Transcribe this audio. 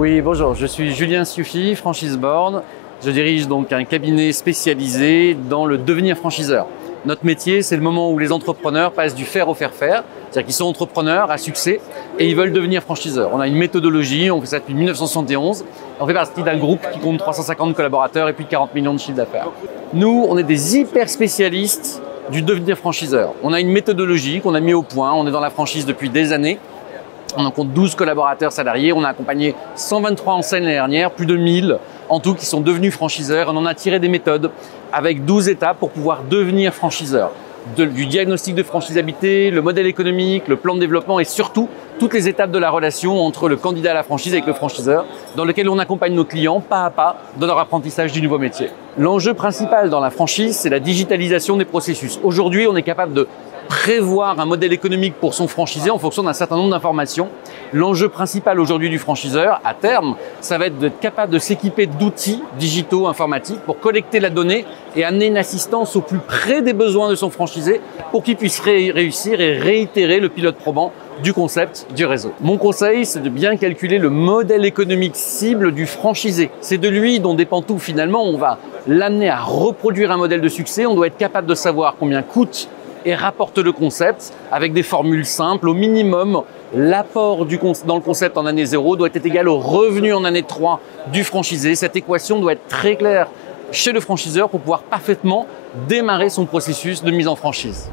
Oui, bonjour, je suis Julien Siufi, FranchiseBoard. Je dirige donc un cabinet spécialisé dans le devenir franchiseur. Notre métier, c'est le moment où les entrepreneurs passent du faire au faire-faire, c'est-à-dire qu'ils sont entrepreneurs à succès et ils veulent devenir franchiseurs. On a une méthodologie, on fait ça depuis 1971. On fait partie d'un groupe qui compte 350 collaborateurs et plus de 40 millions de chiffres d'affaires. Nous, on est des hyper spécialistes du devenir franchiseur. On a une méthodologie qu'on a mis au point, on est dans la franchise depuis des années. On en compte 12 collaborateurs salariés, on a accompagné 123 enseignes l'année dernière, plus de 1000 en tout qui sont devenus franchiseurs. On en a tiré des méthodes avec 12 étapes pour pouvoir devenir franchiseur. Du diagnostic de franchisabilité, le modèle économique, le plan de développement et surtout toutes les étapes de la relation entre le candidat à la franchise avec le franchiseur dans lequel on accompagne nos clients pas à pas dans leur apprentissage du nouveau métier. L'enjeu principal dans la franchise, c'est la digitalisation des processus. Aujourd'hui, on est capable de prévoir un modèle économique pour son franchisé en fonction d'un certain nombre d'informations. L'enjeu principal aujourd'hui du franchiseur, à terme, ça va être d'être capable de s'équiper d'outils digitaux informatiques pour collecter la donnée et amener une assistance au plus près des besoins de son franchisé pour qu'il puisse réussir et réitérer le pilote probant du concept du réseau. Mon conseil, c'est de bien calculer le modèle économique cible du franchisé. C'est de lui dont dépend tout finalement. On va l'amener à reproduire un modèle de succès. On doit être capable de savoir combien coûte et rapporte le concept avec des formules simples. Au minimum, l'apport dans le concept en année 0 doit être égal au revenu en année 3 du franchisé. Cette équation doit être très claire chez le franchiseur pour pouvoir parfaitement démarrer son processus de mise en franchise.